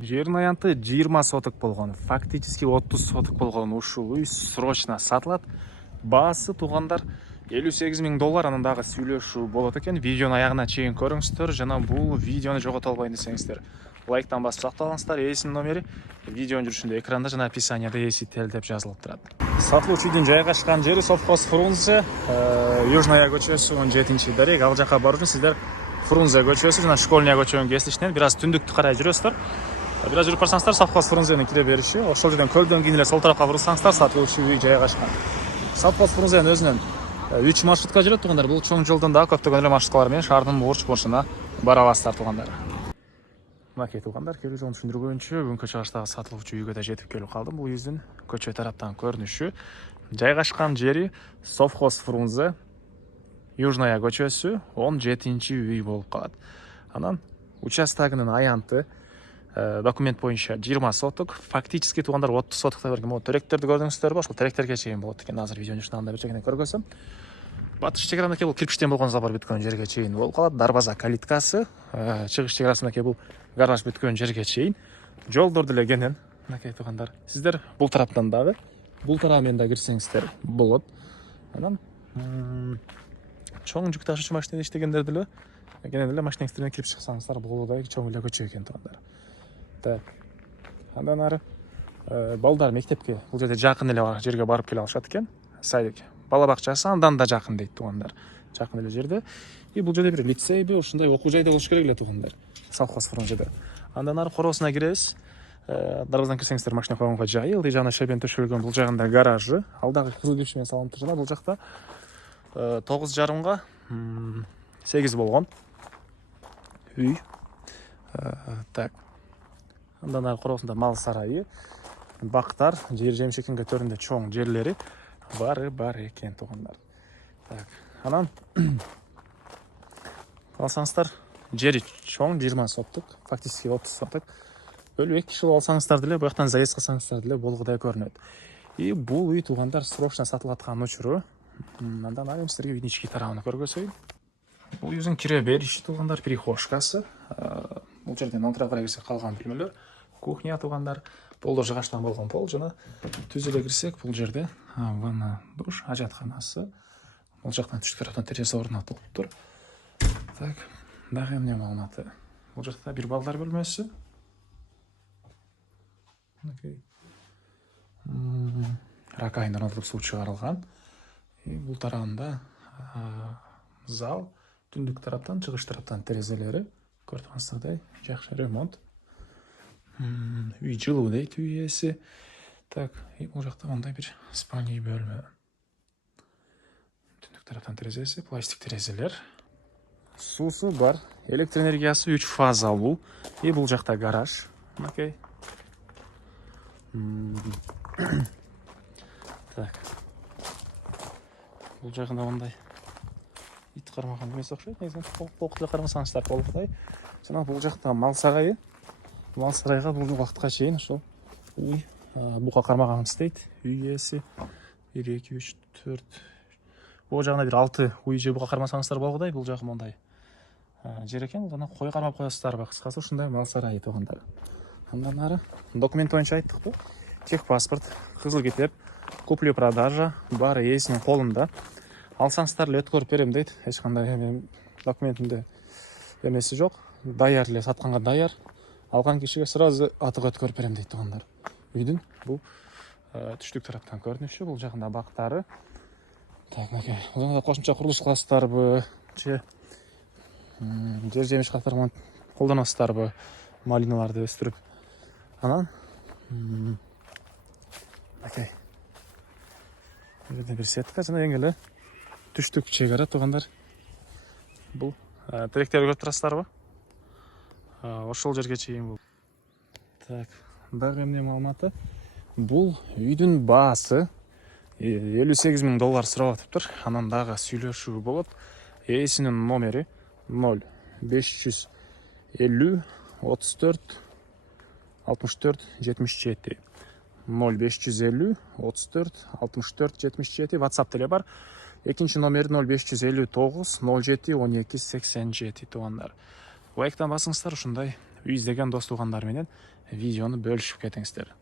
Жердің аянты 20 сотық болған, фактически 30 сотық болған ушул үй срочно сатылат. Баасы туғандар $58,000, анандағы сүйлөшүү болот экен. Видеоны аягына чейин көрүңүздөр жана бул видеону жогото албайын десеңиздер лайктан басып сактап алыңыздар. Ээсинин номери видеонун жүрүшүндө экранда жана описанияда ээси деп жазылып турат. Сатылуучу үйдүн жайгашкан жери совхоз Фрунзе, Южная көчөсү 17-дарек. Ал жака баруу үчүн сиздер Фрунзе көчөсү жана Школьная көчөнүн кесилишинен бир аз түндүктү карай жүрөсүздөр. Бир аз жүрүп барсаңыздар совхоз Фрунзенин кире бериши. Ошол жерден көлдөн кийин эле сол тарапка бурсаңыздар сатылуучу үй жайгашкан. Совхоз Фрунзенин өзүнөн 3 маршрутка жүрөт туугандар. Бул чоң жолдон да көптөгөн эле маршруткалар менен шаардын бурч бурчуна бара аласыздар туугандар. Мынакей туугандар, келүү жолун түшүндүргөнчө бүгүнкү чыгыштагы сатылуучу үйгө да жетип келип калдым. Бул үйдүн көчө тараптан көрүнүшү. Жайгашкан жери совхоз Фрунзе, Южная көчөсү 17-үй болуп калат. Анан участогунун аянты документ боюнча 20 соток, фактически туугандар 30 сотокто берген. Могу теректерди көрдүңүздөрбү? Ошол теректерге чейин болот экен. Азыр видеонун жашнаганда бир жегине көргөзөм. Батыш чегерамдаки бул кирпичтен болгон забор бүткөн жерге чейин болуп калат. Дарбаза калиткасы, чыгыш чегерасындаки бул гараж бүткөн жерге чейин. Жолдор деле кенен. Мынакей туугандар, сиздер бул тараптан дагы, бул тарабы менен да кирсеңиздер болот. Анан чоң жүк ташуучу машина иштегендер деле кенен эле машинеңиздер менен кирип чыксаңыздар болудай чоң эле көчө экен туугандар. Так. Андан ары балдар мектепке бул жерде жакын эле жерге барып келе алышат экен. Садик, бала бакчасы андан да жакын дейт туугандар. Жакын эле жерде. И бул жерде бир лицейби, ушундай окуу жайда болуш керек эле туугандар. Совхоз Фрунзеде. Андан ары короосуна киребиз. Дарбазадан кирсеңиздер машина койгонго жайы, ылдый жагына шебен төшөлгөн, бул жагында гаражы. Алдагы кызыл кирпич менен салынып жана бул жакта 9,5га 8 болгон үй. Так. Андан ары короосунда мал сарайы, бактар, жер жемшекинге төрүндө чоң жерлери бар экен туугандар. Так. Анан алсаңыздар жери чоң 20 соттук, фактически 30 соттук. Бөлүп 2 киши алсаңыздар деле, буяктан заезд кылсаңыздар деле болгудай көрүнөт. И бул үй туугандар срочно сатылаткан учуру. Андан ары сиздерге үйдүн ички тарабын көргөзөйүн. Бул үйдүн кире бериши туугандар, перехожкасы. Бул жерден алтыра карай кирсек калган бөлмөлөр. Кухня туугандар, полдор жыгачтан болгон пол жана түзүлө кирсек бул жерде ванна, душ, ажатканасы. Бул жактан түштүк тараптан терезе орнотулуптур. Так, дагы эмне маалыматы? Бул жакта бир балдар бөлмөсү. Мынакей. Ракайын орнотулуп суу чыгарылган. И бул тарабында зал, түндүк тараптан, чыгыш тараптан терезелери. Көрүп тургансыздардай, жакшы ремонт. Үй жылуу дейт үй ээси. Так, и бул жакта мындай бир спальный бөлмө. Түндүк тараптан терезеси, пластик терезелер. Суусу бар, электр энергиясы 3 фазалуу. И бул жакта гараж. Мынакей. Так. Бул жагында мындай ит кармаган эмес окшойт. Негизинен толук эле кармасаңыздар болгудай. Жана бул жакта мал сарайы. Мал сарайга бул убакытка чейин ошол үй бука кармаган дейт. Үй ээси 1 2 3 4. Бул жагына бир 6 үй же бука кармасаңыздар болгудай. Бул жагы мындай жер экен. Бул кой кармап коесуздарбы? Кыскасы ушундай мал сарайы туугандар. Андан ары документ боюнча айттыкпы? Техпаспорт, кызыл китеп, купли-продажа баары ээсинин колунда. Алсаңыздар эле өткөрүп берем дейт. Эч кандай документинде эмеси жок. Даяр эле, сатканга даяр. Алган кишиге сразу атыга өткөрүп берем дейт туугандар. Үйдүн бул түштүк тараптан көрүнүшү, бул жагында бактары. Так, мынакей. Бул жагында кошумча курулуш кыласыздарбы? Же жер жемиш катары колдоносуздарбы? Малиналарды өстүрүп. Анан мынакей. Бул жерде бир сетка жана эң эле түштүк чегара туугандар. Бул теректерди көрүп турасыздарбы? Ошол жерге чейин бул. Так, дагы эмне маалыматы? Бул үйдүн баасы $58,000 сурап атыптыр. Анан дагы сүйлөшүү болот. Ээсинин номери 0550 34 64 77. 0550 34 64 77. WhatsApp деле бар. Экинчи номери 0559 07 12 87 туугандар. Лайктан басыңыздар, ушундай үй издеген дос туугандар менен видеоны бөлішіп кетіңіздер.